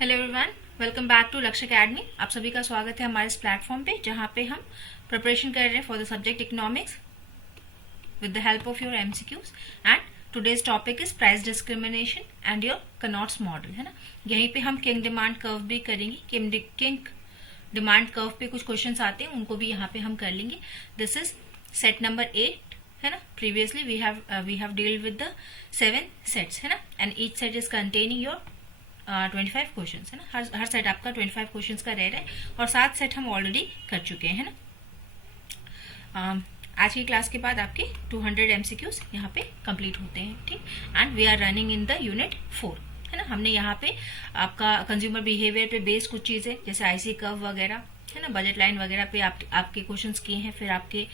Hello everyone, welcome back to Lakshya academy. आप सभी का स्वागत है हमारे इस प्लेटफॉर्म पे जहां पे हम प्रिपरेशन कर रहे हैं for the subject economics with the help of your MCQs. And today's topic is price discrimination and your Cournot's model, है ना। यहीं पे हम किंग डिमांड कर्व भी करेंगे। किंग डिमांड कर्व पे कुछ क्वेश्चंस आते हैं, उनको भी यहाँ पे हम कर लेंगे। दिस इज सेट नंबर 8, है ना। Previously we have dealt with the 7 sets, है ना, and each set is containing your 25 question, है ना। हर सेट आपका 25 क्वेश्चन का रह रहा है और 7 सेट हम ऑलरेडी कर चुके हैं, है ना। आज की क्लास के बाद आपके 200 एमसीक्यूज यहाँ पे कंप्लीट होते हैं, ठीक। And we are running in the unit 4, है ना। हमने यहाँ पे आपका कंज्यूमर बिहेवियर पे बेस्ड कुछ चीजें जैसे आईसी कर्व वगैरह, है ना, बजट लाइन वगैरह पे आपके क्वेश्चंस किए हैं। फिर आपके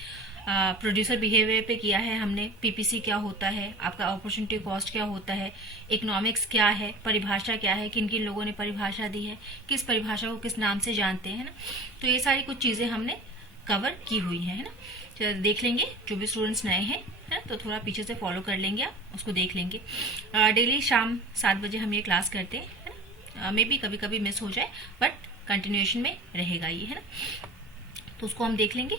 प्रोड्यूसर बिहेवियर पे किया है हमने, पीपीसी क्या होता है, आपका अपॉर्चुनिटी कॉस्ट क्या होता है, इकोनॉमिक्स क्या है, परिभाषा क्या है, किन किन लोगों ने परिभाषा दी है, किस परिभाषा को किस नाम से जानते हैं, है ना। तो ये सारी कुछ चीजें हमने कवर की हुई है ना। तो देख लेंगे, जो भी स्टूडेंट्स नए हैं, है ना, तो थोड़ा पीछे से फॉलो कर लेंगे, आप उसको देख लेंगे। डेली शाम 7 बजे हम ये क्लास करते हैं, है ना। मे बी कभी कभी मिस हो जाए बट कंटिन्यूएशन में रहेगा ये, है ना। तो उसको हम देख लेंगे।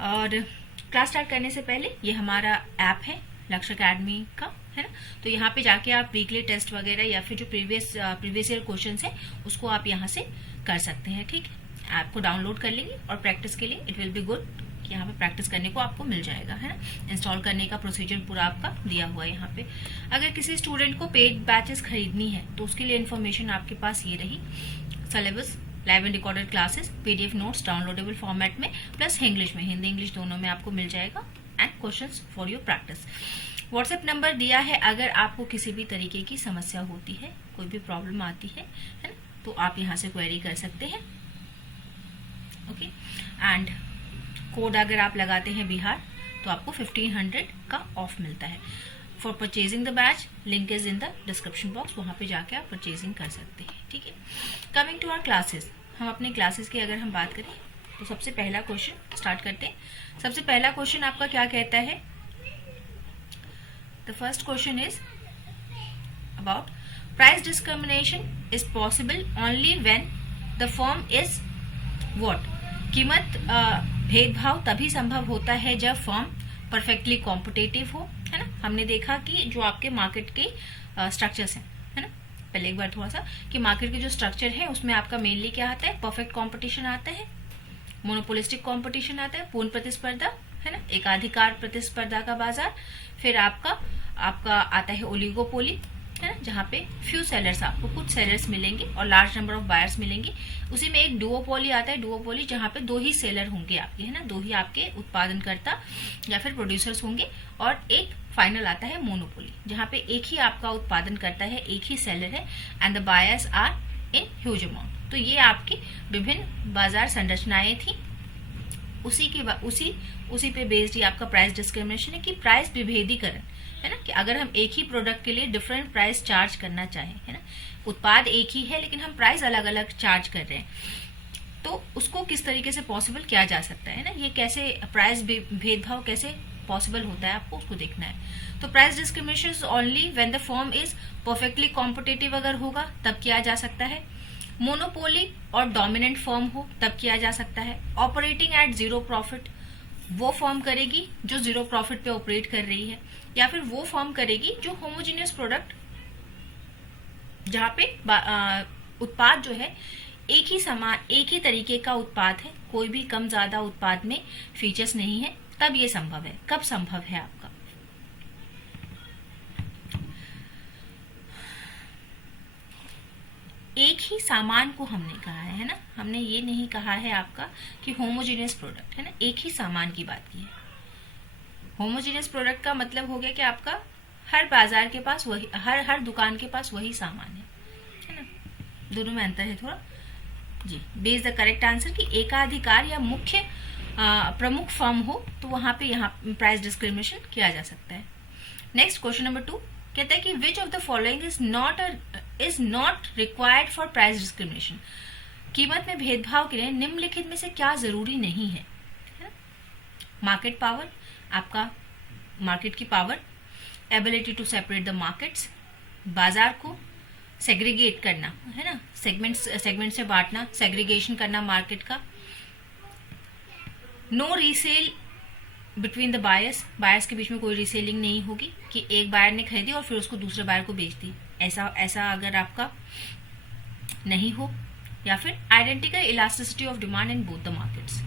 और क्लास स्टार्ट करने से पहले ये हमारा ऐप है लक्ष्य अकेडमी का, है ना। तो यहाँ पे जाके आप वीकली टेस्ट वगैरह या फिर जो प्रीवियस ईयर क्वेश्चंस है उसको आप यहाँ से कर सकते हैं, ठीक है। ऐप को डाउनलोड कर लेंगे और प्रैक्टिस के लिए इट विल बी गुड कि यहाँ पे प्रैक्टिस करने को आपको मिल जाएगा, है ना। इंस्टॉल करने का प्रोसीजर पूरा आपका दिया हुआ है यहाँ पे। अगर किसी स्टूडेंट को पेड बैचेस खरीदनी है तो उसके लिए इन्फॉर्मेशन आपके पास ये रही। Syllabus, live and recorded classes, PDF notes downloadable format में, प्लस इंग्लिश में, हिंदी इंग्लिश दोनों में आपको मिल जाएगा। And questions for your practice. WhatsApp number दिया है, अगर आपको किसी भी तरीके की समस्या होती है, कोई भी प्रॉब्लम आती है ना, तो आप यहाँ से क्वेरी कर सकते हैं, ओके। एंड कोड अगर आप लगाते हैं बिहार तो आपको 1500 का ऑफ मिलता है। For purchasing the batch, link is in the description box, वहां पे जाके आप परचेजिंग कर सकते हैं, ठीक है। कमिंग टू आवर क्लासेस, हम अपने क्लासेस की अगर हम बात करें तो सबसे पहला क्वेश्चन स्टार्ट करते हैं। सबसे पहला क्वेश्चन आपका क्या कहता है? The first question is about price discrimination is possible only when the firm is what. कीमत भेदभाव तभी संभव होता है जब फर्म परफेक्टली कॉम्पिटिटिव हो, है ना। हमने देखा कि जो आपके मार्केट के स्ट्रक्चर्स हैं, है ना, पहले एक बार थोड़ा सा कि मार्केट के जो स्ट्रक्चर है उसमें आपका मेनली क्या आता है? परफेक्ट कंपटीशन आता है, मोनोपोलिस्टिक कंपटीशन आता है, पूर्ण प्रतिस्पर्धा, है ना, एकाधिकार प्रतिस्पर्धा का बाजार। फिर आपका आता है ओलिगोपोली, है ना, जहाँ पे फ्यू सेलर्स, आपको कुछ सेलर्स मिलेंगे और लार्ज नंबर ऑफ बायर्स मिलेंगे। उसी में एक डुओपोली आता है, डुओपोली जहाँ पे 2 ही सेलर होंगे आपके, है ना, 2 ही आपके उत्पादनकर्ता या फिर प्रोड्यूसर्स होंगे। और एक फाइनल आता है मोनोपोली, जहाँ पे एक ही आपका उत्पादन करता है, एक ही सेलर है, and the buyers are in huge amount. तो ये आपकी विभिन्न बाजार संरचनाएं थी। उसी पे बेस्ड ही आपका प्राइस डिस्क्रिमिनेशन है कि प्राइस विभेदीकरण, है ना, कि अगर हम एक ही प्रोडक्ट के लिए डिफरेंट प्राइस चार्ज करना चाहें, है ना, उत्पाद एक ही है लेकिन हम प्राइस अलग अलग चार्ज कर रहे हैं, तो उसको किस तरीके से पॉसिबल किया जा सकता है ना। ये कैसे प्राइस भेदभाव कैसे पॉसिबल होता है, आपको उसको देखना है। तो price discrimination is only when the firm is perfectly competitive अगर होगा तब किया जा सकता है। मोनोपोली और डोमिनेंट फर्म हो तब किया जा सकता है। ऑपरेटिंग एट जीरो प्रॉफिट, वो फर्म करेगी जो जीरो प्रॉफिट पे ऑपरेट कर रही है, या फिर वो फर्म करेगी जो होमोजीनियस प्रोडक्ट, जहाँ पे उत्पाद जो है एक ही समान, एक ही तरीके का उत्पाद है, कोई भी कम ज्यादा उत्पाद में फीचर्स नहीं है, तब ये संभव है। कब संभव है आपका? एक ही सामान को हमने कहा है ना, हमने ये नहीं कहा है आपका कि होमोजीनियस प्रोडक्ट, है ना, एक ही सामान की बात की है। होमोजीनियस प्रोडक्ट का मतलब हो गया कि आपका हर बाजार के पास वही, हर दुकान के पास वही सामान है ना। दोनों में अंतर है थोड़ा जी। बेस द करेक्ट आंसर कि एकाधिकार या मुख्य प्रमुख फर्म हो तो वहां पे यहाँ प्राइस डिस्क्रिमिनेशन किया जा सकता है। नेक्स्ट क्वेश्चन नंबर 2 कहता है कि which of the following is not required for price discrimination. कीमत में भेदभाव के लिए निम्नलिखित में से क्या जरूरी नहीं है? मार्केट पावर, आपका मार्केट की power, ability to separate the markets, बाजार को सेग्रीगेट करना, है ना, सेगमेंट से बांटना, सेग्रीगेशन करना मार्केट का। No resale between the buyers के बीच में कोई रीसेलिंग नहीं होगी कि एक बायर ने खरीदी और फिर उसको दूसरे बायर को बेच दी, ऐसा अगर आपका नहीं हो। या फिर identical elasticity of demand in both the markets.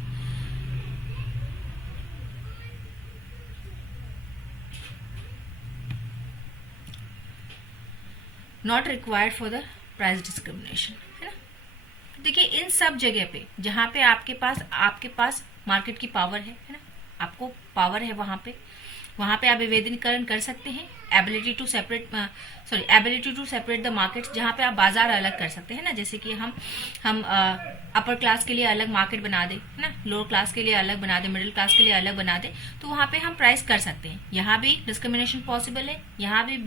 Not required for the price discrimination, है ना। देखिए इन सब जगह पे जहां पे आपके पास मार्केट की पावर है ना, आपको पावर है, वहां पे आप विभेदीकरण कर सकते हैं। Ability to separate the markets, जहां पे आप बाजार अलग कर सकते हैं ना, जैसे कि हम अपर क्लास के लिए अलग मार्केट बना दे, है ना, लोअर क्लास के लिए अलग बना दे, मिडिल क्लास के लिए अलग बना दे, तो वहां पे हम प्राइस कर सकते हैं। यहाँ भी डिस्क्रिमिनेशन पॉसिबल है, यहाँ भी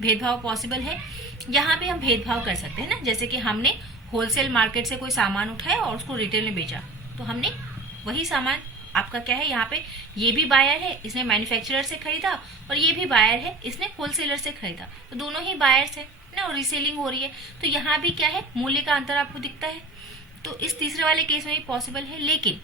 भेदभाव पॉसिबल है, यहाँ भी हम भेदभाव कर सकते हैं ना। जैसे कि हमने होलसेल मार्केट से कोई सामान उठाया और उसको रिटेल में बेचा, तो हमने वही सामान, आपका क्या है, यहाँ पे ये भी बायर है, इसने मैन्युफैक्चरर से खरीदा, और ये भी बायर है, इसने होलसेलर से खरीदा, तो दोनों ही बायर्स है ना, और रीसेलिंग हो रही है। तो यहाँ भी क्या है, मूल्य का अंतर आपको दिखता है। तो इस तीसरे वाले केस में भी पॉसिबल है। लेकिन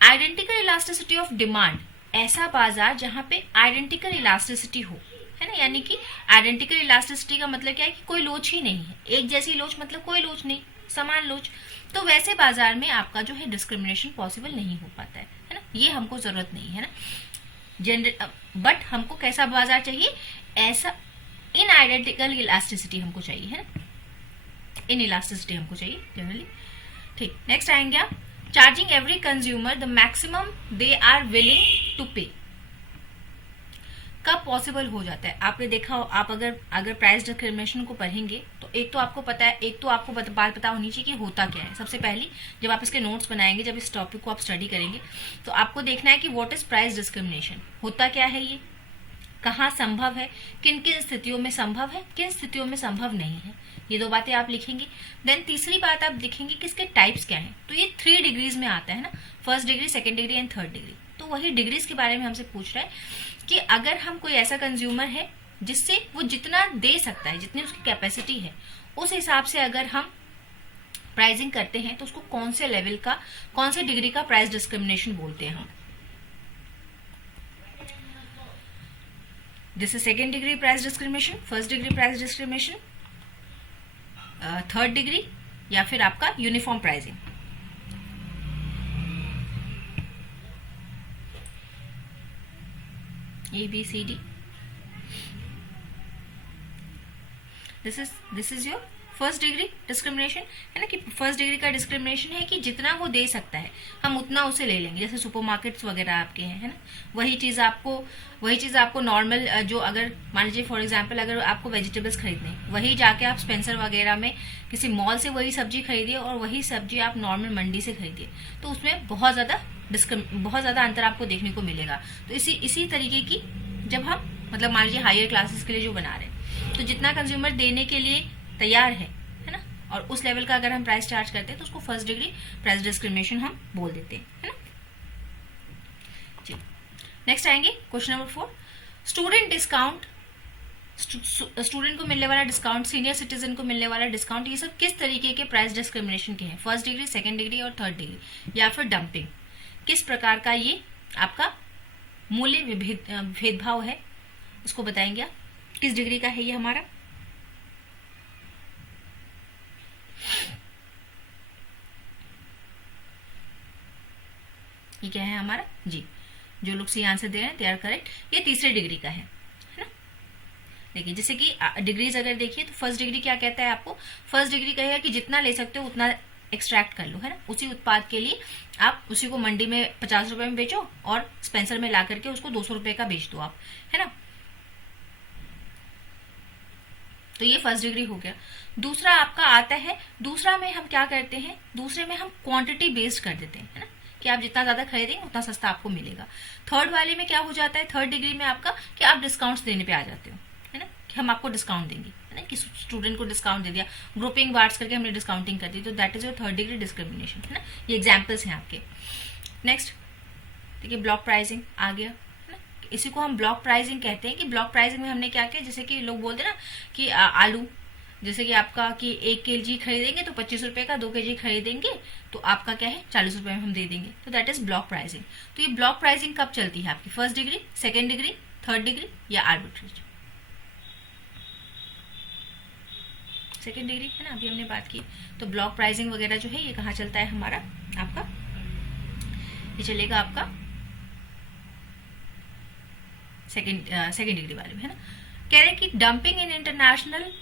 आइडेंटिकल इलास्टिसिटी ऑफ डिमांड, ऐसा बाजार जहां पे आइडेंटिकल इलास्टिसिटी हो, है ना, यानी कि आइडेंटिकल इलास्टिसिटी का मतलब क्या है कि कोई लोच ही नहीं है, एक जैसी लोच मतलब कोई लोच नहीं, समान लोच, तो वैसे बाजार में आपका जो है डिस्क्रिमिनेशन पॉसिबल नहीं हो पाता है ना, ये हमको जरूरत नहीं है ना। बट हमको कैसा बाजार चाहिए, ऐसा इन आइडेंटिकल इलास्टिसिटी हमको चाहिए, है ना, इन इलास्टिसिटी हमको चाहिए जनरली। ठीक, नेक्स्ट आएंगे आप, charging every consumer the maximum they are willing to pay, कब पॉसिबल हो जाता है। आपने देखा, आप अगर प्राइस डिस्क्रिमिनेशन को पढ़ेंगे तो एक तो आपको पता है, एक तो आपको बात पता होनी चाहिए कि होता क्या है। सबसे पहली, जब आप इसके नोट्स बनाएंगे, जब इस टॉपिक को आप स्टडी करेंगे, तो आपको देखना है कि व्हाट इज प्राइस डिस्क्रिमिनेशन, होता क्या है, ये कहाँ संभव है, किन किन स्थितियों में संभव है, किन स्थितियों में संभव नहीं है, ये दो बातें आप लिखेंगे। देन तीसरी बात आप लिखेंगे कि इसके टाइप्स क्या हैं। तो ये 3 डिग्रीज में आता है ना, first degree, second degree and third degree. तो वही डिग्रीज के बारे में हमसे पूछ रहा है कि अगर हम कोई ऐसा कंज्यूमर है जिससे वो जितना दे सकता है, जितनी उसकी कैपेसिटी है, उस हिसाब से अगर हम प्राइसिंग करते हैं, तो उसको कौन से लेवल का, कौन से डिग्री का प्राइस डिस्क्रिमिनेशन बोलते हैं हम। This is second degree price discrimination, first degree price discrimination, third degree, या फिर आपका uniform pricing. ABCD, this is your first degree discrimination, है ना, कि फर्स्ट डिग्री का डिस्क्रिमिनेशन है कि जितना वो दे सकता है हम उतना उसे ले लेंगे। जैसे सुपरमार्केट्स वगैरह आपके हैं, है ना, वही चीज आपको नॉर्मल, जो अगर मान लीजिए फॉर एग्जांपल अगर आपको वेजिटेबल्स खरीदने, वही जाके आप स्पेंसर वगैरह में किसी मॉल से वही सब्जी खरीदिए और वही सब्जी आप नॉर्मल मंडी से खरीदिए, तो उसमें बहुत ज्यादा अंतर आपको देखने को मिलेगा। तो इसी तरीके की, जब हम मतलब मान लीजिए हायर क्लासेस के लिए जो बना रहे हैं, तो जितना कंज्यूमर देने के लिए तैयार है ना, और उस लेवल का अगर हम प्राइस चार्ज करते हैं, तो उसको फर्स्ट डिग्री प्राइस डिस्क्रिमिनेशन हम बोल देते हैं, है ना। जी, नेक्स्ट आएंगे question number 4, student discount, student को मिलने वाला डिस्काउंट, सीनियर सिटीजन को मिलने वाला डिस्काउंट, ये सब किस तरीके के प्राइस डिस्क्रिमिनेशन के हैं, फर्स्ट डिग्री, सेकेंड डिग्री और थर्ड डिग्री, या फिर डंपिंग, किस प्रकार का ये आपका मूल्य भेदभाव है, उसको बताएंगे आप, किस डिग्री का है ये हमारा। ये क्या है हमारा, जी, जो लोग सी आंसर दे रहे हैं दे आर करेक्ट, ये तीसरे डिग्री का है ना। देखिए जैसे कि डिग्रीज अगर देखिए, तो फर्स्ट डिग्री क्या कहता है आपको, फर्स्ट डिग्री कहेगा कि जितना ले सकते हो उतना एक्सट्रैक्ट कर लो, है ना, उसी उत्पाद के लिए आप उसी को मंडी में 50 रुपए में बेचो और स्पेंसर में ला करके उसको 200 रुपए का बेच दो आप, है ना। तो ये फर्स्ट डिग्री हो गया। दूसरा आपका आता है, दूसरा में हम क्या करते हैं, दूसरे में हम क्वांटिटी बेस्ड कर देते हैं, है ना, कि आप जितना ज्यादा खरीदेंगे उतना सस्ता आपको मिलेगा। थर्ड वाले में क्या हो जाता है, थर्ड डिग्री में आपका कि आप डिस्काउंट्स देने पे आ जाते हो, है ना, कि हम आपको डिस्काउंट देंगे, है ना, कि स्टूडेंट को डिस्काउंट दे दिया, ग्रुपिंग बार्स करके हमने डिस्काउंटिंग कर दी, तो that is your third degree discrimination, है ना। ये एग्जाम्पल्स हैं आपके। नेक्स्ट देखिए, ब्लॉक प्राइसिंग आ गया, इसी को हम ब्लॉक प्राइसिंग कहते हैं। कि ब्लॉक प्राइसिंग में हमने क्या किया, जैसे कि लोग बोलते हैं ना कि आलू जैसे कि आपका कि 1 kg खरीदेंगे तो 25 रुपए का, 2 kg खरीदेंगे तो आपका क्या है 40 रुपए में हम दे देंगे, तो दैट इज ब्लॉक प्राइसिंग। तो ये ब्लॉक प्राइसिंग कब चलती है आपकी, first degree, second degree, third degree या आर्बिट्रेज? सेकेंड डिग्री है ना, अभी हमने बात की। तो ब्लॉक प्राइसिंग वगैरह जो है ये कहाँ चलता है हमारा, आपका ये चलेगा आपका सेकेंड डिग्री वाले में, है ना। कह रहे हैं कि dumping in international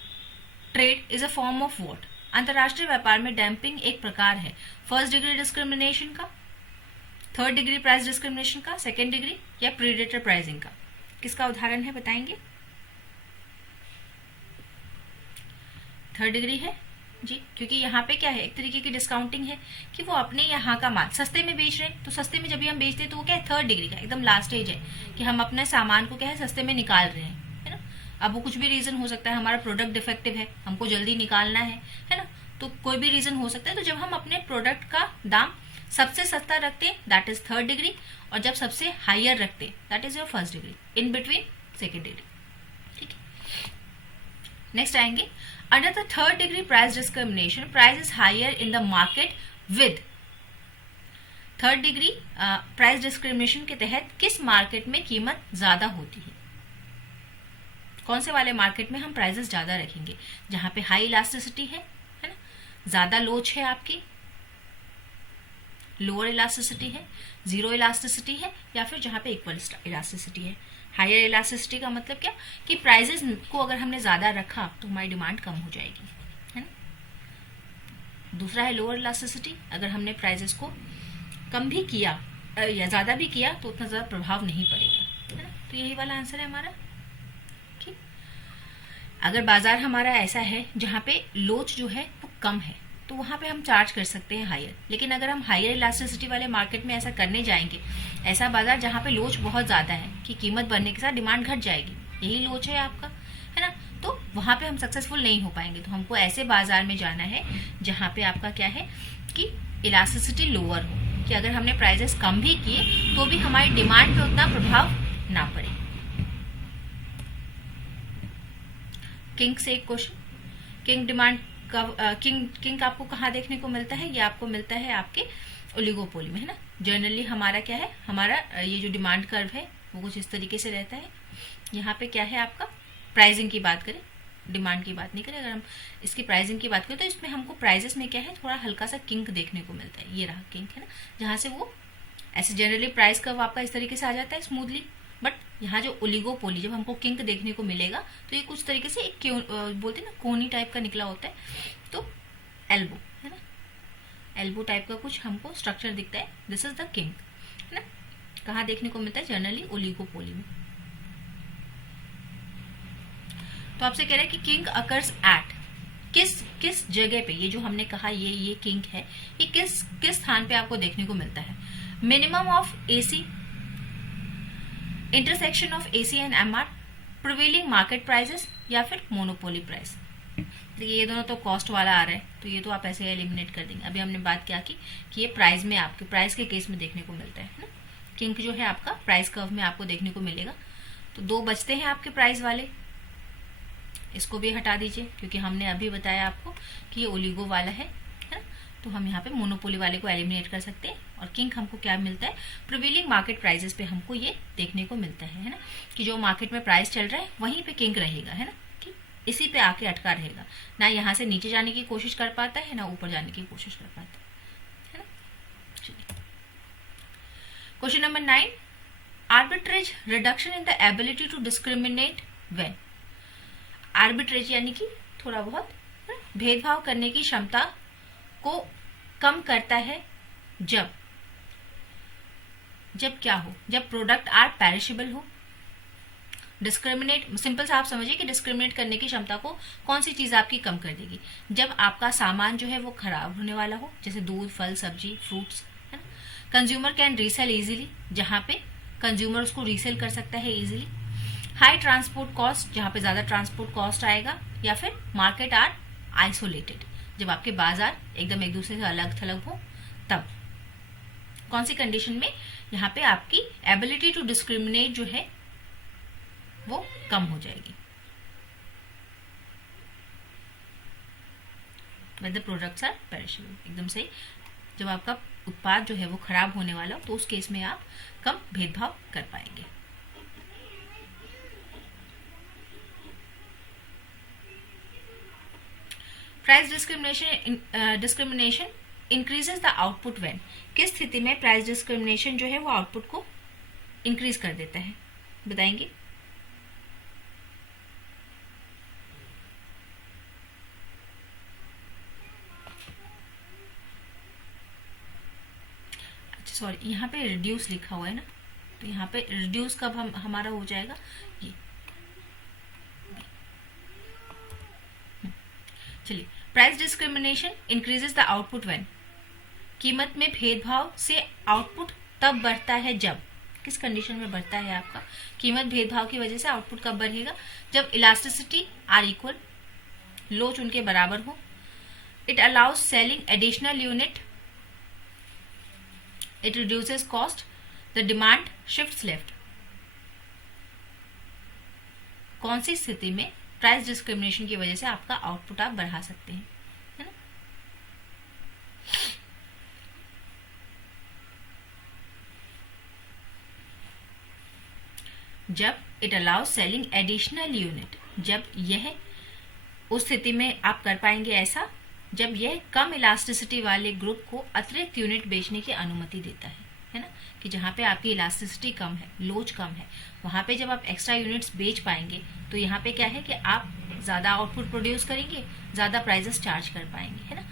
trade is a form of what? अंतरराष्ट्रीय व्यापार में डंपिंग एक प्रकार है फर्स्ट डिग्री डिस्क्रिमिनेशन का, थर्ड डिग्री प्राइस डिस्क्रिमिनेशन का, सेकेंड डिग्री या प्रीडेटर प्राइसिंग का। किसका उदाहरण है बताएंगे? थर्ड डिग्री है जी, क्योंकि यहाँ पे क्या है, एक तरीके की डिस्काउंटिंग है कि वो अपने यहाँ का माल सस्ते में बेच रहे हैं, तो सस्ते में जब भी हम बेचते हैं तो वो क्या है, थर्ड डिग्री का एकदम लास्ट स्टेज है कि हम अपने सामान को क्या है सस्ते में निकाल रहे हैं, है ना। अब वो कुछ भी रीजन हो सकता है, हमारा प्रोडक्ट डिफेक्टिव है, हमको जल्दी निकालना है ना, तो कोई भी रीजन हो सकता है। तो जब हम अपने प्रोडक्ट का दाम सबसे सस्ता रखते हैं दैट इज थर्ड डिग्री, और जब सबसे हायर रखते हैं that is your first degree, in between second degree, ठीक है। नेक्स्ट आएंगे, under the third degree price discrimination price is higher in the market with. Third degree price discrimination के तहत किस मार्केट में कीमत ज्यादा होती है? कौन से वाले मार्केट में हम प्राइसेस ज्यादा रखेंगे? जहां पे हाई इलास्टिसिटी है ना, ज्यादा लोच है आपकी, लोअर इलास्टिसिटी है, जीरो इलास्टिसिटी है, या फिर जहां पे इक्वल इलास्टिसिटी है। हायर इलास्टिसिटी का मतलब क्या कि प्राइसेस को अगर हमने ज्यादा रखा तो हमारी डिमांड कम हो जाएगी, है ना। दूसरा है लोअर इलास्टिसिटी, अगर हमने प्राइसेस को कम भी किया या ज्यादा भी किया तो उतना ज्यादा प्रभाव नहीं पड़ेगा, है ना। तो यही वाला आंसर है हमारा, ठीक। अगर बाजार हमारा ऐसा है जहां पे लोच जो है वो कम है तो वहां पे हम चार्ज कर सकते हैं हायर, लेकिन अगर हम हायर इलास्टिसिटी वाले मार्केट में ऐसा करने जाएंगे, ऐसा बाजार जहां पे लोच बहुत ज्यादा है कि कीमत बढ़ने के साथ डिमांड घट जाएगी, यही लोच है आपका, है ना, तो वहां पे हम सक्सेसफुल नहीं हो पाएंगे। तो हमको ऐसे बाजार में जाना है जहां पे आपका क्या है कि इलास्टिसिटी लोअर हो, कि अगर हमने प्राइसेस कम भी किए तो भी हमारी डिमांड पे उतना प्रभाव ना पड़े। किंग से एक क्वेश्चन, किंग डिमांड किंग आपको कहाँ देखने को मिलता है? ये आपको मिलता है आपके ओलिगोपोली में, है ना। जनरली हमारा क्या है, हमारा ये जो डिमांड कर्व है वो कुछ इस तरीके से रहता है। यहाँ पे क्या है आपका, प्राइसिंग की बात करें, डिमांड की बात नहीं करें, अगर हम इसकी प्राइसिंग की बात करें तो इसमें हमको प्राइसेस में क्या है थोड़ा हल्का सा किंक देखने को मिलता है। ये रहा किंक, है ना, जहां से वो ऐसे जनरली प्राइस कर्व आपका इस तरीके से आ जाता है स्मूथली, बट यहाँ जो ओलिगोपोली जब हमको किंक देखने को मिलेगा तो ये कुछ तरीके से एक बोलते हैं ना कोनी टाइप का निकला होता है, तो एल्बो, है ना, एल्बो टाइप का कुछ हमको स्ट्रक्चर दिखता है, दिस इज द किंक, है ना। कहाँ देखने को मिलता है? जनरली ओलिगोपोली में। तो आपसे कह रहे हैं कि किंक अकर्स एट, किस जगह पे, ये जो हमने कहा ये किंक है, ये किस स्थान पे आपको देखने को मिलता है? Minimum of AC, intersection of AC and MR, prevailing market prices, या फिर मोनोपोली प्राइस। देखिए ये दोनों तो कॉस्ट वाला आ रहा है, तो ये तो आप ऐसे एलिमिनेट कर देंगे। अभी हमने बात क्या की कि ये प्राइस में, आपके प्राइस के केस में देखने को मिलता है ना। किंक जो है आपका प्राइस कर्व में आपको देखने को मिलेगा। तो दो बचते हैं आपके प्राइस वाले, इसको भी हटा दीजिए क्योंकि हमने अभी बताया आपको कि ये ओलिगो वाला है ना। तो हम यहाँ पे मोनोपोली वाले को एलिमिनेट कर सकते हैं, और किंक हमको क्या मिलता है? प्रिवेलिंग मार्केट प्राइसेस पे हमको ये देखने को मिलता है ना, कि जो मार्केट में प्राइस चल रहा है वहीं पे किंक रहेगा, है ना, कि इसी पे आके अटका रहेगा, ना यहाँ से नीचे जाने की कोशिश कर पाता है ना ऊपर जाने की कोशिश कर पाता है ना। चलिए question number 9, arbitrage reduction in the ability to discriminate when. Arbitrage यानी कि थोड़ा बहुत भेदभाव करने की क्षमता को कम करता है जब क्या हो? जब प्रोडक्ट आर पेरिशेबल हो। डिस्क्रिमिनेट, सिंपल सा आप समझिए कि डिस्क्रिमिनेट करने की क्षमता को कौन सी चीज आपकी कम कर देगी? जब आपका सामान जो है वो खराब होने वाला हो, जैसे दूध, फल, सब्जी, फ्रूट्स, है ना। कंज्यूमर कैन रीसेल इजीली, जहां पे कंज्यूमर उसको रीसेल कर सकता है इजीली। हाई ट्रांसपोर्ट कॉस्ट, जहां पे ज्यादा ट्रांसपोर्ट कॉस्ट आएगा। या फिर मार्केट आर आइसोलेटेड, जब आपके बाजार एकदम एक दूसरे से अलग थलग हो, तब कौन सी कंडीशन में यहाँ पे आपकी एबिलिटी टू डिस्क्रिमिनेट जो है वो कम हो जाएगी? when the products are perishable. एकदम सही. जब आपका उत्पाद जो है वो खराब होने वाला हो तो उस केस में आप कम भेदभाव कर पाएंगे. Price discrimination increases the output when. किस स्थिति में प्राइस डिस्क्रिमिनेशन जो है वो आउटपुट को इंक्रीज कर देता है, बताएंगे? अच्छा सॉरी, यहाँ पे रिड्यूस लिखा हुआ है ना, तो यहाँ पे रिड्यूस कब हमारा हो जाएगा ये. चलिए, price discrimination increases the output when. कीमत में भेदभाव से आउटपुट तब बढ़ता है जब, किस कंडीशन में बढ़ता है आपका कीमत भेदभाव की वजह से आउटपुट कब बढ़ेगा? जब इलास्टिसिटी आर इक्वल, लोच उनके बराबर हो. It allows selling additional unit, it reduces cost, the demand shifts left. कौन सी स्थिति में प्राइस डिस्क्रिमिनेशन की वजह से आपका आउटपुट आप बढ़ा सकते हैं, है ना? जब it allows selling additional unit, जब यह उस स्थिति में आप कर पाएंगे ऐसा जब यह कम इलास्टिसिटी वाले ग्रुप को अतिरिक्त यूनिट बेचने की अनुमति देता है ना? कि जहां पे आपकी इलास्टिसिटी कम है, लोच कम है, वहां पे जब आप एक्स्ट्रा यूनिट्स बेच पाएंगे तो यहाँ पे क्या है कि आप ज्यादा आउटपुट प्रोड्यूस करेंगे, ज्यादा प्राइजेस चार्ज कर पाएंगे, है ना?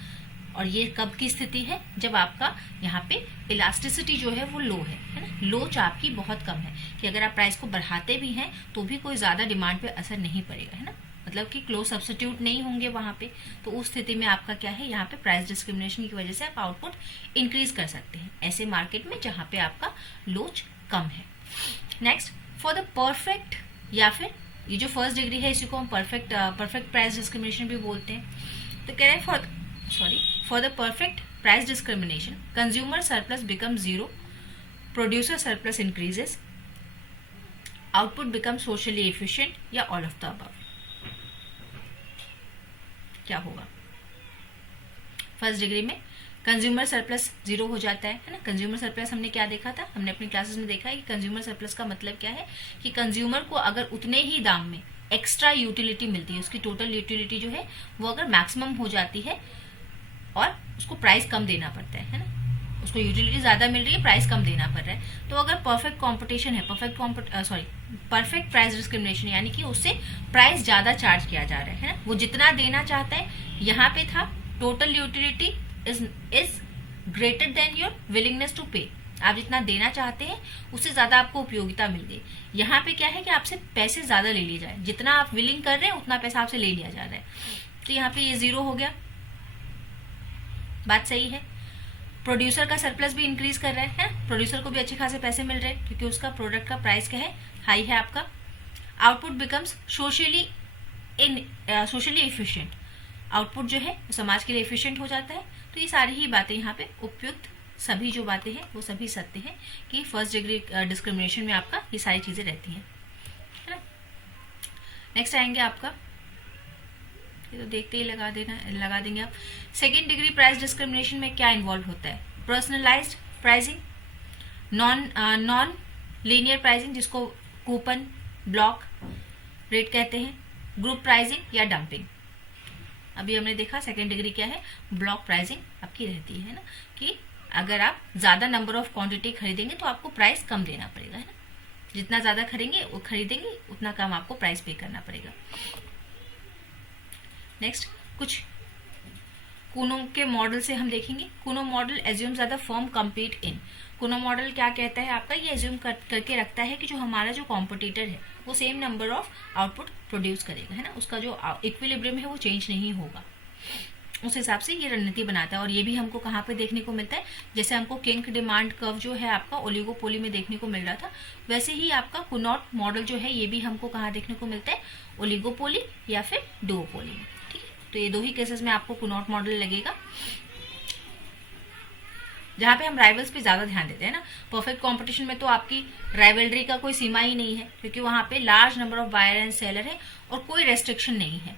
और ये कब की स्थिति है? जब आपका यहाँ पे इलास्टिसिटी जो है वो लो है ना? लोच आपकी बहुत कम है कि अगर आप प्राइस को बढ़ाते भी हैं तो भी कोई ज्यादा डिमांड पे असर नहीं पड़ेगा, है ना? मतलब कि क्लोज सब्स्टिट्यूट नहीं होंगे वहां पे. तो उस स्थिति में आपका क्या है, यहाँ पे प्राइस डिस्क्रिमिनेशन की वजह से आप आउटपुट इंक्रीज कर सकते हैं ऐसे मार्केट में जहां पे आपका लोच कम है. नेक्स्ट, फॉर द परफेक्ट, या फिर ये जो फर्स्ट डिग्री है इसी को हम परफेक्ट प्राइस डिस्क्रिमिनेशन भी बोलते हैं. तो कह रहे हैं for the perfect price discrimination consumer surplus become zero, producer surplus increases, output become socially efficient, या ऑल ऑफ द अबव. क्या होगा? फर्स्ट डिग्री में कंज्यूमर सरप्लस जीरो हो जाता है ना? कंज्यूमर सरप्लस हमने क्या देखा था, हमने अपनी क्लासेस में देखा है कि कंज्यूमर सरप्लस का मतलब क्या है कि कंज्यूमर को अगर उतने ही दाम में एक्स्ट्रा यूटिलिटी मिलती है, उसकी टोटल यूटिलिटी जो है वो अगर मैक्सिमम हो जाती है और उसको प्राइस कम देना पड़ता है ना? उसको यूटिलिटी ज्यादा मिल रही है, प्राइस कम देना पड़ रहा है. तो अगर परफेक्ट कॉम्पिटिशन है, परफेक्ट प्राइस डिस्क्रिमिनेशन, यानी कि उससे प्राइस ज्यादा चार्ज किया जा रहा है ना? वो जितना देना चाहता है, यहाँ पे था total utility is greater than your willingness to pay. आप जितना देना चाहते हैं उससे ज्यादा आपको उपयोगिता मिल गई. यहाँ पे क्या है कि आपसे पैसे ज्यादा ले लिए जाए, जितना आप विलिंग कर रहे हैं उतना पैसा आपसे ले लिया जा रहा है. तो यहाँ पे ये जीरो हो गया. बात सही है. प्रोड्यूसर का सरप्लस भी इंक्रीज कर रहा है, प्रोड्यूसर को भी अच्छे खासे पैसे मिल रहे हैं क्योंकि उसका प्रोडक्ट का प्राइस क्या है, हाई है आपका. Output becomes socially efficient, output जो है वो समाज के लिए एफिशिएंट हो जाता है. तो ये सारी ही बातें यहाँ पे उपयुक्त सभी जो बातें हैं वो सभी सत्य हैं कि फर्स्ट डिग्री डिस्क्रिमिनेशन में आपका ये सारी चीजें रहती हैं, है ना? नेक्स्ट आएंगे आपका, ये तो देखते ही लगा देंगे आप. सेकेंड डिग्री प्राइस डिस्क्रिमिनेशन में क्या इन्वॉल्व होता है? Personalised pricing, non linear pricing जिसको कूपन ब्लॉक रेट कहते हैं, ग्रुप प्राइसिंग या डंपिंग. अभी हमने देखा सेकेंड डिग्री क्या है, ब्लॉक प्राइसिंग आपकी रहती है ना, कि अगर आप ज्यादा नंबर ऑफ क्वांटिटी खरीदेंगे तो आपको प्राइस कम देना पड़ेगा, है ना? जितना ज्यादा खरीदेंगे उतना कम आपको प्राइस पे करना पड़ेगा. नेक्स्ट, कुछ कूनो के मॉडल से हम देखेंगे. Kuno model assumes that the firm compete in. Kuno model क्या कहता है आपका, ये एज्यूम करके रखता है कि जो हमारा जो कॉम्पिटिटर है वो same number of output produce करेगा, है ना? उसका जो इक्विलिब्रियम है वो चेंज नहीं होगा. उस हिसाब से ये रणनीति बनाता है. और ये भी हमको कहाँ पे देखने को मिलता है, जैसे हमको किंग डिमांड कर्व जो है आपका ओलिगोपोली में देखने को मिल रहा था, वैसे ही आपका कुनॉट मॉडल जो है ये भी हमको कहाँ देखने को मिलता है, ओलिगोपोली या फिर डुओपोली में. ठीक है, तो ये दो ही केसेस में आपको कुनॉट मॉडल लगेगा जहां पे हम राइवल्स पे ज्यादा ध्यान देते हैं ना. परफेक्ट कंपटीशन में तो आपकी राइवलरी का कोई सीमा ही नहीं है क्योंकि वहां पे large number of buyer and seller है और कोई रेस्ट्रिक्शन नहीं है.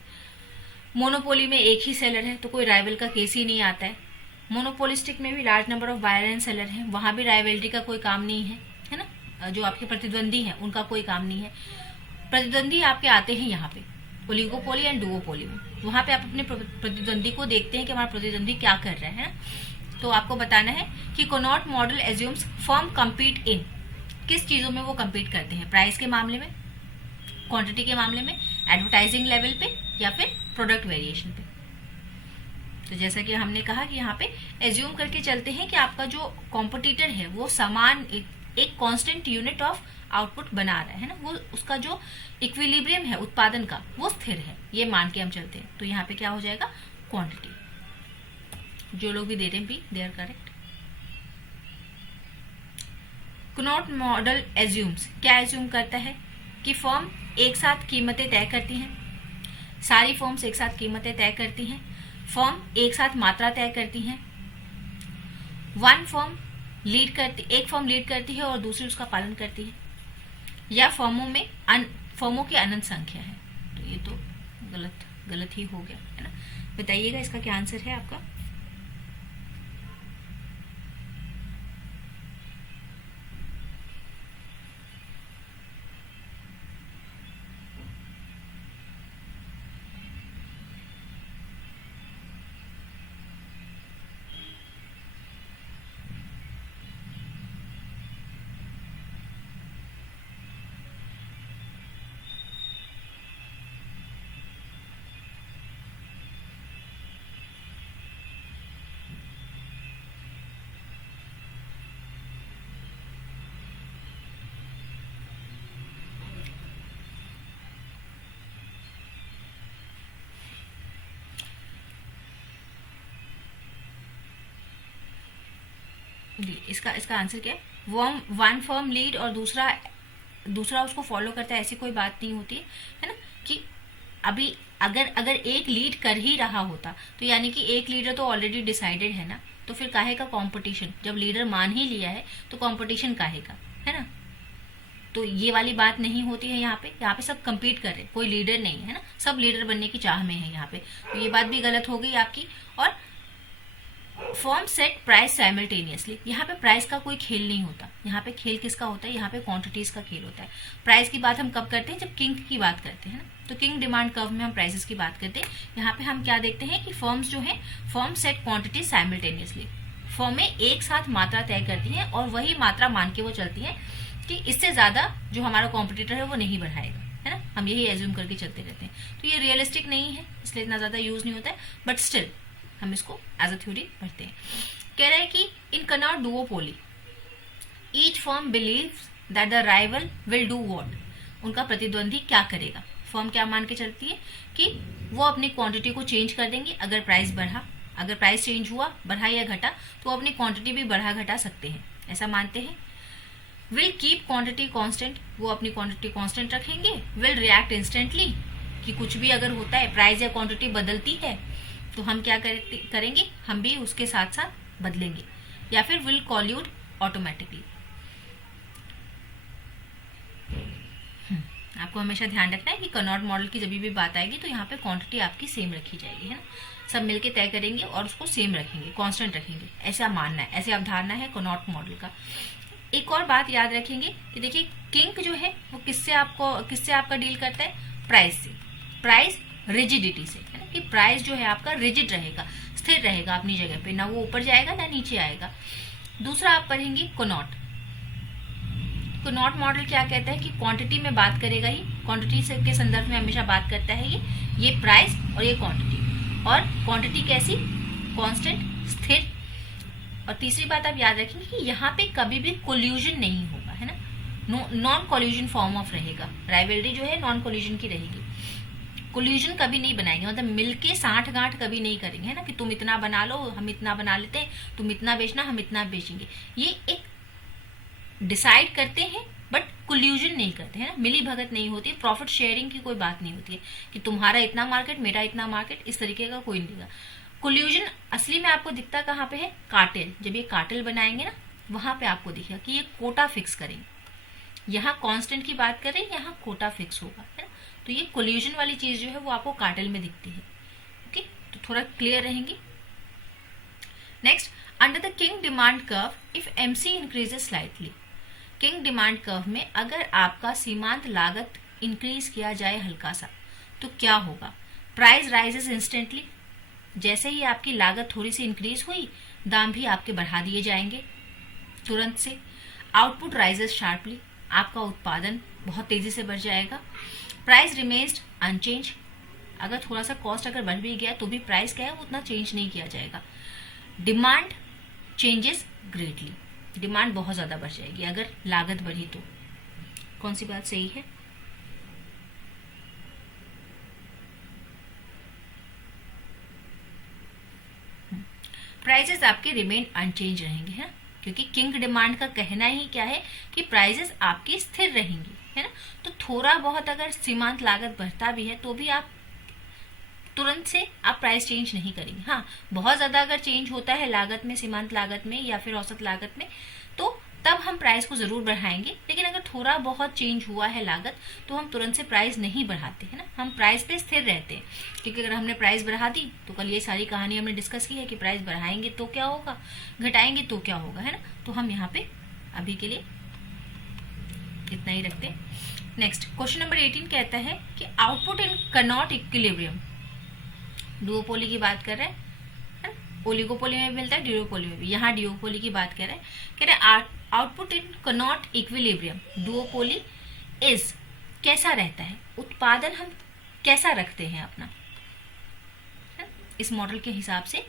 मोनोपोली में एक ही सेलर है तो कोई राइवल का केस ही नहीं आता है। मोनोपोलिस्टिक में भी large number of buyer and seller है, वहां भी राइवलरी का कोई काम नहीं है ना। जो आपके प्रतिद्वंदी हैं उनका कोई काम नहीं है। प्रतिद्वंदी आपके आते हैं यहाँ पे ओलिगोपोली एंड डुओपोली में, वहां पे आप अपने प्रतिद्वंदी को देखते हैं कि हमारा प्रतिद्वंदी क्या कर रहा है ना। तो आपको बताना है कि Cournot model assumes firm compete in, किस चीजों में वो कम्पीट करते हैं, प्राइस के मामले में, क्वांटिटी के मामले में, एडवर्टाइजिंग लेवल पे, या फिर प्रोडक्ट वेरिएशन पे। तो जैसा कि हमने कहा कि यहाँ पे एज्यूम करके चलते हैं कि आपका जो कॉम्पिटिटर है वो समान एक कांस्टेंट यूनिट ऑफ आउटपुट बना रहा है ना, वो उसका जो इक्विलिब्रियम है उत्पादन का वो स्थिर है, ये मान के हम चलते हैं। तो यहाँ पे क्या हो जाएगा, क्वांटिटी। जो लोग भी दे रहे हैं B, they are correct. Cournot model assumes, क्या एज्यूम करता है कि फर्म एक साथ कीमतें तय करती हैं, सारी फर्म्स एक साथ कीमतें तय करती हैं, फर्म एक साथ मात्रा तय करती हैं, एक फर्म लीड करती है और दूसरी उसका पालन करती है, या फर्मों की अनंत संख्या है। तो ये तो गलत ही हो गया है ना। बताइएगा इसका क्या आंसर है आपका। इसका आंसर क्या है, वन फर्म लीड और दूसरा उसको फॉलो करता है, ऐसी कोई बात नहीं होती है ना। कि अभी अगर एक लीड कर ही रहा होता तो यानी कि एक लीडर तो ऑलरेडी डिसाइडेड है ना, तो फिर काहे का कंपटीशन, जब लीडर मान ही लिया है तो कंपटीशन काहे का, है ना। तो ये वाली बात नहीं होती है यहाँ पे सब compete कर रहे हैं, कोई लीडर नहीं है ना, सब लीडर बनने की चाह में है यहाँ पे। तो ये बात भी गलत हो गई आपकी। और फर्म सेट प्राइस साइमल्टेनियसली, यहाँ पे प्राइस का कोई खेल नहीं होता, यहाँ पे खेल किसका होता है, यहाँ पे क्वांटिटीज का खेल होता है। प्राइस की बात हम कब करते हैं, जब किंग की बात करते हैं ना, तो किंग डिमांड कर्व में हम प्राइसेस की बात करते हैं। यहाँ पे हम क्या देखते हैं कि फर्म्स जो है फर्म सेट क्वांटिटी साइमल्टेनियसली, फर्में एक साथ मात्रा तय करती हैं और वही मात्रा मान के वो चलती हैं कि इससे ज्यादा जो हमारा कॉम्पिटिटर है वो नहीं बढ़ाएगा, है ना। हम यही एज्यूम करके चलते रहते हैं। तो ये रियलिस्टिक नहीं है, इसलिए इतना ज्यादा यूज नहीं होता है, बट स्टिल हम इसको एज अ थ्योरी पढ़ते हैं। कह रहे हैं कि in Cournot duopoly each firm believes that the rival will do what, उनका प्रतिद्वंदी क्या करेगा। फर्म क्या मान के चलती है कि वो अपनी क्वांटिटी को चेंज कर देंगे, अगर प्राइस चेंज हुआ, बढ़ा या घटा, तो वो अपनी क्वांटिटी भी बढ़ा घटा सकते हैं, ऐसा मानते हैं। विल कीप क्वांटिटी कांस्टेंट, वो अपनी क्वांटिटी कांस्टेंट रखेंगे। विल रिएक्ट इंस्टेंटली, कि कुछ भी अगर होता है, प्राइस या क्वांटिटी बदलती है तो हम क्या करेंगे, हम भी उसके साथ साथ बदलेंगे। या फिर विल कॉल्यूट ऑटोमेटिकली। आपको हमेशा ध्यान रखना है कि कनॉट मॉडल की जब भी बात आएगी तो यहाँ पे क्वांटिटी आपकी सेम रखी जाएगी, है ना। सब मिलके तय करेंगे और उसको सेम रखेंगे, कांस्टेंट रखेंगे, ऐसा मानना है, ऐसे अवधारणा है कनॉट मॉडल का। एक और बात याद रखेंगे कि देखिए किंग जो है वो किससे आपका डील करता है, प्राइस से, प्राइस रिजिडिटी से, है ना, कि प्राइस जो है आपका रिजिड रहेगा, स्थिर रहेगा अपनी जगह पे, ना वो ऊपर जाएगा ना नीचे आएगा। दूसरा आप पढ़ेंगे कोनॉट मॉडल क्या कहता है कि क्वांटिटी में बात करेगा ही, क्वांटिटी के संदर्भ में हमेशा बात करता है ये प्राइस और ये क्वांटिटी, और क्वांटिटी कैसी, कांस्टेंट, स्थिर। और तीसरी बात आप याद रखेंगे कि यहाँ पे कभी भी कोल्यूजन नहीं होगा, है ना, नॉन कोल्यूजन फॉर्म ऑफ रहेगा। राइवलरी जो है नॉन कोल्यूजन की रहेगी, कोल्यूजन कभी नहीं बनाएंगे, मतलब मिलके साठ गांठ कभी नहीं करेंगे, है ना, कि तुम इतना बना लो हम इतना बना लेते हैं, तुम इतना बेचना हम इतना बेचेंगे। ये एक डिसाइड करते हैं बट कोल्यूजन नहीं करते, है ना, मिली भगत नहीं होती, प्रॉफिट शेयरिंग की कोई बात नहीं होती है कि तुम्हारा इतना मार्केट मेरा इतना मार्केट, इस तरीके का कोई नहीं। कोल्यूजन असली में आपको दिखता कहाँ पे है, कार्टेल। जब ये कार्टेल बनाएंगे ना वहां पे आपको दिखेगा कि ये कोटा फिक्स करेंगे, यहाँ कांस्टेंट की बात करें, यहाँ कोटा फिक्स होगा, है ना। तो ये कोल्यूजन वाली चीज जो है वो आपको कार्टेल में दिखती है, तो थोड़ा क्लियर रहेंगी। Next, under the king demand curve if MC increases slightly, king demand curve में अगर आपका सीमांत लागत इंक्रीज किया जाए हल्का सा तो क्या होगा? प्राइस राइजेस इंस्टेंटली, जैसे ही आपकी लागत थोड़ी सी इंक्रीज हुई दाम भी आपके बढ़ा दिए जाएंगे तुरंत से। आउटपुट राइजेस शार्पली, आपका उत्पादन बहुत तेजी से बढ़ जाएगा। प्राइस रिमेन्ड अनचेंज, अगर थोड़ा सा कॉस्ट अगर बढ़ भी गया तो भी प्राइस क्या है उतना चेंज नहीं किया जाएगा। डिमांड चेंजेस ग्रेटली, डिमांड बहुत ज्यादा बढ़ जाएगी अगर लागत बढ़ी तो। कौन सी बात सही है? प्राइजेस आपके रिमेन अनचेंज रहेंगे, है, क्योंकि किंग डिमांड का कहना ही क्या है कि प्राइजेस आपकी स्थिर रहेंगी, है ना। तो थोड़ा बहुत अगर सीमांत लागत बढ़ता भी है तो भी आप तुरंत से आप प्राइस चेंज नहीं करेंगे। हाँ, बहुत ज्यादा अगर चेंज होता है लागत में, सीमांत लागत में या फिर औसत लागत में, तो तब हम प्राइस को जरूर बढ़ाएंगे। लेकिन अगर थोड़ा बहुत चेंज हुआ है लागत तो हम तुरंत से प्राइस नहीं बढ़ाते, है ना, हम प्राइस पे स्थिर रहते हैं। क्योंकि अगर हमने प्राइस बढ़ा दी तो कल ये सारी कहानी हमने डिस्कस की है कि प्राइस बढ़ाएंगे तो क्या होगा, घटाएंगे तो क्या होगा, है ना। तो हम यहाँ पे अभी के लिए इतना ही रखते हैं। नेक्स्ट, क्वेश्चन नंबर 18 कहता है कि आउटपुट इन कैनॉट इक्विलिब्रियम, डुओपोली की बात कर रहे हैं, ओलिगोपोली में भी मिलता है, ड्यूओपोली में भी, यहाँ ड्यूओपोली की बात कर रहे हैं। कह रहे output in cannot equilibrium duopoly is, कैसा रहता है उत्पादन, हम कैसा रखते हैं अपना, है? इस मॉडल के हिसाब से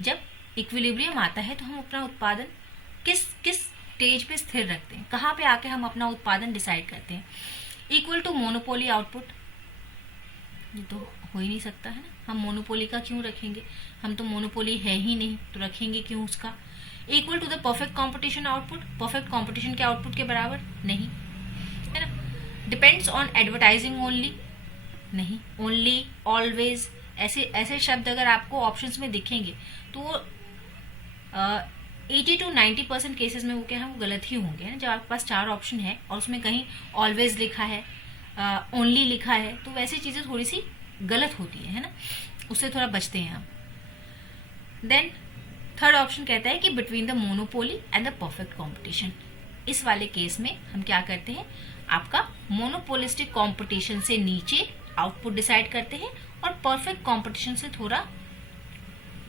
जब इक्विलिब्रियम आता है तो हम अपना उत्पादन किस स्टेज पे स्थिर रखते हैं, कहाँ पे आके हम अपना उत्पादन डिसाइड करते हैं। इक्वल टू मोनोपोली आउटपुट, ये तो हो ही नहीं सकता, है ना। हम मोनोपोली का क्यों रखेंगे, हम तो मोनोपोली है ही नहीं तो रखेंगे क्यों उसका। Equal to the perfect competition output, perfect competition के आउटपुट के बराबर नहीं, है ना। डिपेंड्स ऑन एडवर्टाइजिंग ओनली, नहीं। ओनली, ऑलवेज, ऐसे शब्द अगर आपको ऑप्शंस में दिखेंगे तो वो 80 to 90% केसेस में वो क्या है, वो गलत ही होंगे, है। जब आपके पास 4 ऑप्शन है और उसमें कहीं ऑलवेज लिखा है, ओनली लिखा है, तो वैसी चीजें थोड़ी सी गलत होती है ना, उससे थोड़ा बचते हैं हम। देन थर्ड ऑप्शन कहता है कि between the monopoly and the perfect competition, इस वाले केस में हम क्या करते हैं, आपका मोनोपोलिस्टिक कंपटीशन से नीचे आउटपुट डिसाइड करते हैं और परफेक्ट कंपटीशन से थोड़ा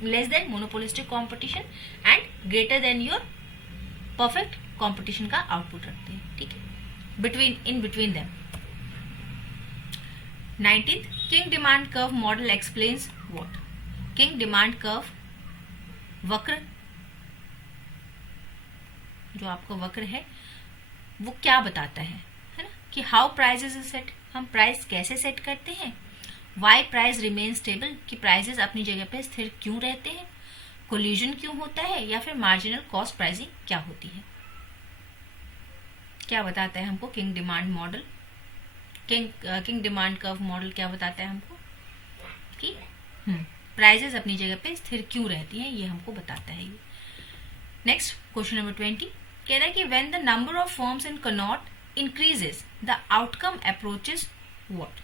less than monopolistic competition and greater than your perfect competition का आउटपुट रखते हैं, ठीक है, in between them. 19th, king demand curve model explains what, king demand curve वक्र, जो आपका वक्र है वो क्या बताता है ना, कि हाउ प्राइसेस इज सेट, हम प्राइस कैसे सेट करते हैं। वाई प्राइस रिमेन स्टेबल, कि प्राइसेस अपनी जगह पे स्थिर क्यों रहते हैं। कोलिजन क्यों होता है, या फिर मार्जिनल कॉस्ट प्राइसिंग क्या होती है। क्या बताता है हमको king demand model, king demand curve model क्या बताता है हमको कि प्राइसेस अपनी जगह पे स्थिर क्यों रहती हैं, ये हमको बताता है ये। नेक्स्ट, क्वेश्चन नंबर 20 कह रहा है कि when the number of firms in cannot increases the outcome approaches what.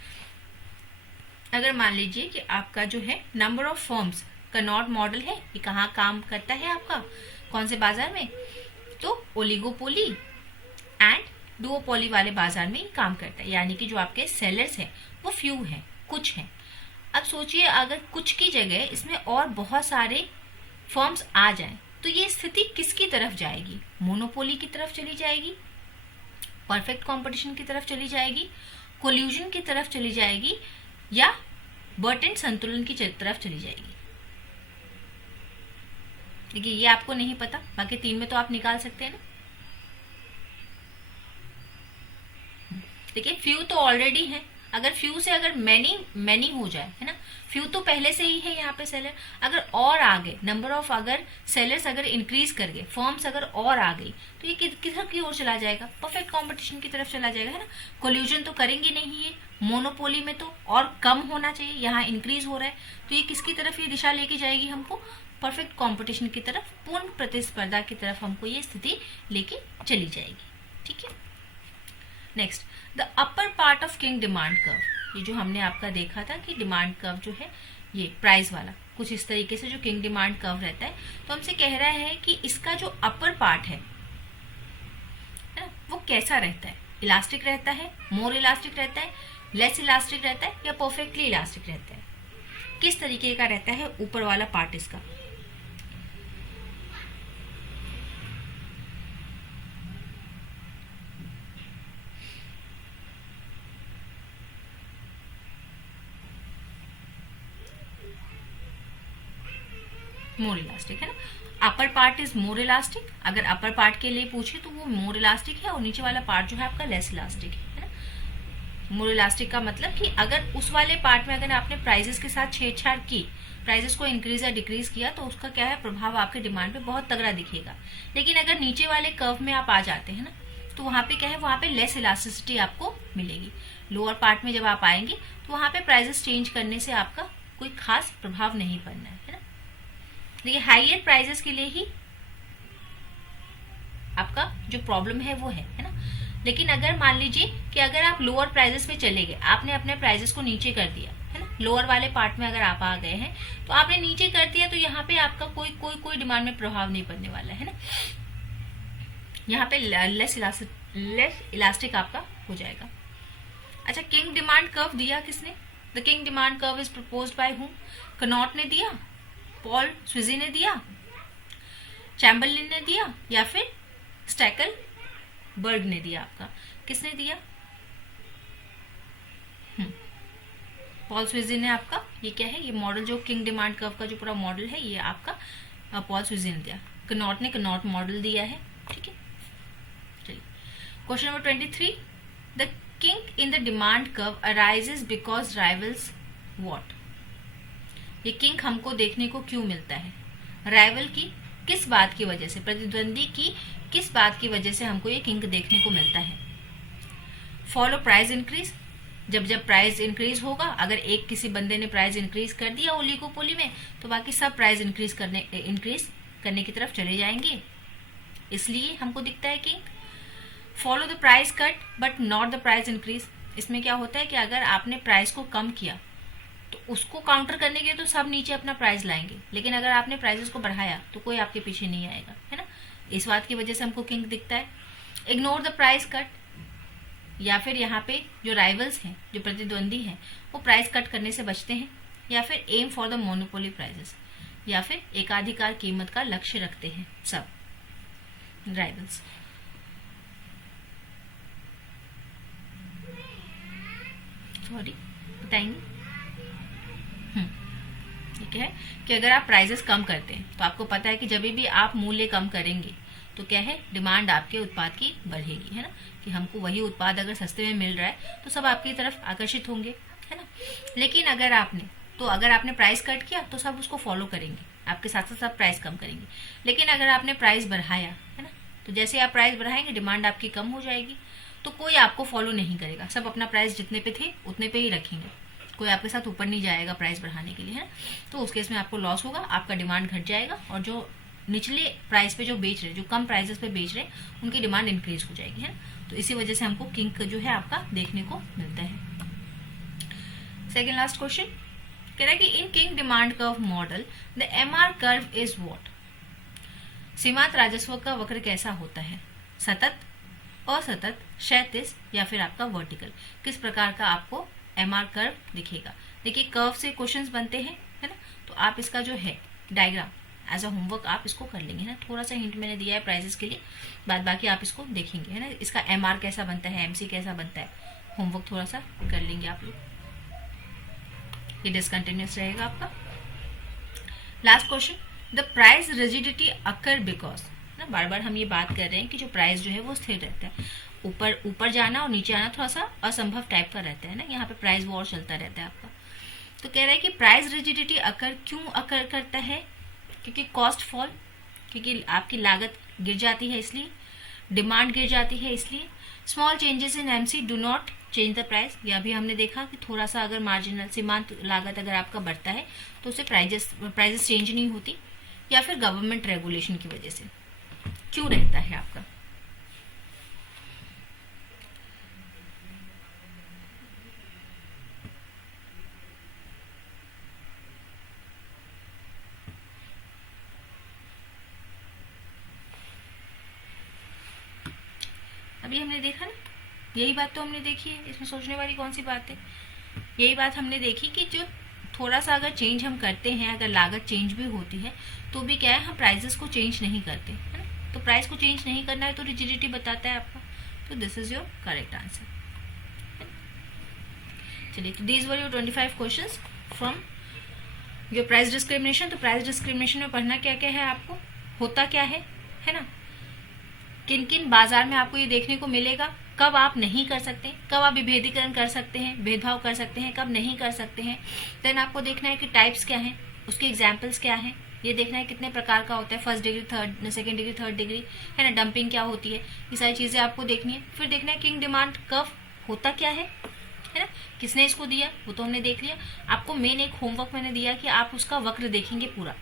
अगर मान लीजिए कि आपका जो है number of firms, cannot model है, ये कहाँ काम करता है आपका, कौन से बाजार में, तो ओलिगोपोली एंड डुओपोली वाले बाजार में काम करता है। यानी कि जो आपके सेलर्स हैं वो फ्यू हैं, कुछ हैं। अब सोचिए अगर कुछ की जगह इसमें और बहुत सारे फर्म्स आ जाएं तो ये स्थिति किसकी तरफ जाएगी, मोनोपोली की तरफ चली जाएगी, परफेक्ट कंपटीशन की तरफ चली जाएगी, कोल्यूजन की तरफ चली जाएगी, या बर्टन संतुलन की तरफ चली जाएगी। देखिए ये आपको नहीं पता, बाकी 3 में तो आप निकाल सकते हैं ना। देखिए फ्यू तो ऑलरेडी है, अगर फ्यू से अगर मैनी हो जाए, है ना, फ्यू तो पहले से ही है यहाँ पे सेलर, अगर और आगे नंबर ऑफ अगर सेलर्स अगर इंक्रीज कर गए, फर्म्स अगर और आ गई तो ये किधर की ओर चला जाएगा, परफेक्ट कंपटीशन की तरफ चला जाएगा, है ना। कोल्यूजन तो करेंगे नहीं, ये मोनोपोली में तो और कम होना चाहिए, यहाँ इंक्रीज हो रहा है, तो ये किसकी तरफ ये दिशा लेके जाएगी हमको, परफेक्ट कंपटीशन की तरफ, पूर्ण प्रतिस्पर्धा की तरफ हमको ये स्थिति लेके चली जाएगी, ठीक है। Next, the upper part of king demand curve, ये जो हमने आपका देखा था कि डिमांड कर्व जो है ये प्राइस वाला कुछ इस तरीके से जो किंग डिमांड कर्व रहता है, तो हमसे कह रहा है कि इसका जो अपर पार्ट है ना, वो कैसा रहता है, इलास्टिक रहता है, मोर इलास्टिक रहता है, लेस इलास्टिक रहता है, या परफेक्टली इलास्टिक रहता है, किस तरीके का रहता है ऊपर वाला पार्ट इसका। मोर इलास्टिक है ना, upper part is more elastic. अगर अपर पार्ट के लिए पूछे तो वो मोर इलास्टिक है, और नीचे वाला पार्ट जो है आपका लेस इलास्टिक है ना। मोर इलास्टिक का मतलब कि अगर उस वाले पार्ट में अगर आपने प्राइजेस के साथ छेड़छाड़ की, प्राइजेस को इंक्रीज या डिक्रीज किया, तो उसका क्या है प्रभाव आपके डिमांड पे बहुत तगड़ा दिखेगा। लेकिन अगर नीचे वाले कर्व में आप आ जाते हैं ना, तो वहां पे क्या है, वहां पे लेस इलास्टिसिटी आपको मिलेगी। लोअर पार्ट में जब आप आएंगे तो वहां पे प्राइजेस चेंज करने से आपका कोई खास प्रभाव नहीं पड़ना है ना। देखिए हाइयर प्राइजेस के लिए ही आपका जो प्रॉब्लम है वो है ना। लेकिन अगर मान लीजिए कि अगर आप लोअर प्राइजेस पे चले गए, आपने अपने प्राइजेस को नीचे कर दिया है ना, लोअर वाले पार्ट में अगर आप आ गए हैं तो आपने नीचे कर दिया, तो यहाँ पे आपका कोई डिमांड में प्रभाव नहीं पड़ने वाला है ना। यहाँ पे लेस इलास्टिक आपका हो जाएगा। अच्छा, किंग डिमांड कर्व दिया किसने? The king demand curve is proposed by whom? Connaught ने दिया, पॉल स्विजी ने दिया, चैम्बरलिन ने दिया, या फिर स्टैकल बर्ग ने दिया? आपका किसने दिया? पॉल स्विजी ने आपका ये क्या है, ये मॉडल जो किंग डिमांड कर्व का जो पूरा मॉडल है ये आपका पॉल स्विजी ने दिया। कनॉट ने कनॉट मॉडल दिया है, ठीक है। चलिए question number 23, the king in the demand curve arises because rivals what? ये किंग हमको देखने को क्यों मिलता है? राइवल की किस बात की वजह से, प्रतिद्वंदी की किस बात की वजह से हमको ये किंग देखने को मिलता है? फॉलो प्राइस इंक्रीज, जब जब प्राइस इंक्रीज होगा, अगर एक किसी बंदे ने प्राइस इंक्रीज कर दिया ओलिगोपोली में, तो बाकी सब प्राइस इंक्रीज करने की तरफ चले जाएंगे, इसलिए हमको दिखता है king. Follow the price cut but not the price increase, इसमें क्या होता है कि अगर आपने प्राइस को कम किया तो उसको काउंटर करने के लिए तो सब नीचे अपना प्राइस लाएंगे, लेकिन अगर आपने प्राइसेस को बढ़ाया तो कोई आपके पीछे नहीं आएगा, है ना। इस बात की वजह से हमको किंग दिखता है। इग्नोर द प्राइस कट, या फिर यहाँ पे जो राइवल्स हैं, जो प्रतिद्वंदी हैं, वो प्राइस कट करने से बचते हैं, या फिर aim for the monopoly prices, या फिर एकाधिकार कीमत का लक्ष्य रखते हैं सब राइवल्स। सॉरी बताएंगे। ठीक है कि अगर आप प्राइसेस कम करते हैं तो आपको पता है कि जब भी आप मूल्य कम करेंगे तो क्या है, डिमांड आपके उत्पाद की बढ़ेगी, है ना। कि हमको वही उत्पाद अगर सस्ते में मिल रहा है तो सब आपकी तरफ आकर्षित होंगे, है ना। लेकिन अगर आपने प्राइस कट किया तो सब उसको फॉलो करेंगे, आपके साथ साथ सब प्राइस कम करेंगे। लेकिन अगर आपने प्राइस बढ़ाया, है ना, तो जैसे आप प्राइस बढ़ाएंगे डिमांड आपकी कम हो जाएगी, तो कोई आपको फॉलो नहीं करेगा, सब अपना प्राइस जितने पे थे उतने पे ही रखेंगे, कोई आपके साथ ऊपर नहीं जाएगा प्राइस बढ़ाने के लिए, है। तो उस केस में आपको लॉस होगा, आपका डिमांड घट जाएगा, और जो निचले प्राइस पे जो बेच रहे, जो कम प्राइसेस पे बेच रहे, उनकी डिमांड इंक्रीज हो जाएगी, है। तो इसी वजह से हमको किंग जो है आपका देखने को मिलता है। सेकेंड लास्ट क्वेश्चन कह रहा है कि in kinked demand curve model the MR curve is what? सीमांत राजस्व का वक्र कैसा होता है? सतत, असतत, क्षैतिज, या फिर आपका वर्टिकल? किस प्रकार का आपको एमआर कर्व दिखेगा? देखिए कर्व से क्वेश्चंस बनते हैं, है ना। तो आप इसका जो है डायग्राम एज अ होमवर्क आप इसको कर लेंगे, ना। थोड़ा सा हिंट मैंने दिया है प्राइजेस के लिए, बाद बाकी आप इसको देखेंगे, है ना। इसका एमआर कैसा बनता है, एमसी कैसा बनता है, होमवर्क थोड़ा सा कर लेंगे आप लोग। ये डिसकंटिन्यूअस रहेगा आपका। Last question, the price rigidity occur because, ना बार बार हम ये बात कर रहे हैं कि जो प्राइस जो है वो स्थिर रहता है, ऊपर जाना और नीचे आना थोड़ा सा असंभव टाइप का रहता है ना, यहाँ पे प्राइस वॉर चलता रहता है आपका। तो कह रहा है कि प्राइस रिजिडिटी क्यों अकर करता है? क्योंकि कॉस्ट फॉल, क्योंकि आपकी लागत गिर जाती है इसलिए, डिमांड गिर जाती है इसलिए, small changes in MC do not change the price, या भी हमने देखा कि थोड़ा सा अगर मार्जिनल सीमांत लागत अगर आपका बढ़ता है तो उससे प्राइजेस चेंज नहीं होती, या फिर गवर्नमेंट रेगुलेशन की वजह से क्यों रहता है आपका। अभी हमने देखा ना, यही बात तो हमने देखी है, इसमें सोचने वाली कौन सी बात है। यही बात हमने देखी कि जो थोड़ा सा अगर चेंज हम करते हैं, अगर लागत चेंज भी होती है तो भी क्या है, हम प्राइजेस को चेंज नहीं करते, है ना। तो प्राइस को चेंज नहीं करना है तो रिजिडिटी बताता है आपका, तो this is your correct answer. चलिए, तो these were your 25 questions from your price discrimination. तो प्राइस डिस्क्रिमिनेशन में पढ़ना क्या क्या है आपको, होता क्या है ना, किन किन बाजार में आपको ये देखने को मिलेगा, कब आप नहीं कर सकते, कब आप विभेदीकरण कर सकते हैं, भेदभाव कर सकते हैं, कब नहीं कर सकते हैं। देन आपको देखना है कि टाइप्स क्या हैं, उसके एग्जाम्पल्स क्या हैं, ये देखना है कितने प्रकार का होता है, first degree, third, second degree, third degree, है ना, डंपिंग क्या होती है, ये सारी चीजें आपको देखनी है। फिर देखना है किंग डिमांड कर्व होता क्या है ना, किसने इसको दिया वो तो हमने देख लिया। आपको मेन एक होमवर्क मैंने दिया कि आप उसका वक्र देखेंगे पूरा,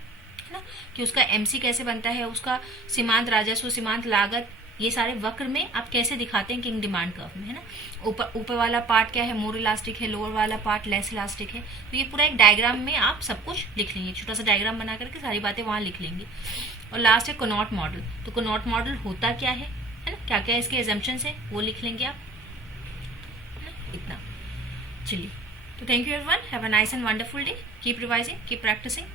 है ना, कि उसका एमसी कैसे बनता है, उसका सीमांत राजस्व, सीमांत लागत, ये सारे वक्र में आप कैसे दिखाते हैं किंग डिमांड कर्व में, है ना। ऊपर वाला पार्ट क्या है, मोर इलास्टिक है, लोअर वाला पार्ट लेस इलास्टिक है। तो ये पूरा एक डायग्राम में आप सब कुछ लिख लेंगे, छोटा सा डायग्राम बना करके सारी बातें वहां लिख लेंगे। और लास्ट है कनॉट मॉडल। तो कनॉट मॉडल होता क्या है ना, क्या क्या इसके एजम्पशंस है वो लिख लेंगे आप, इतना। चलिए, तो thank you everyone, have a nice and wonderful day, keep revising, keep practising.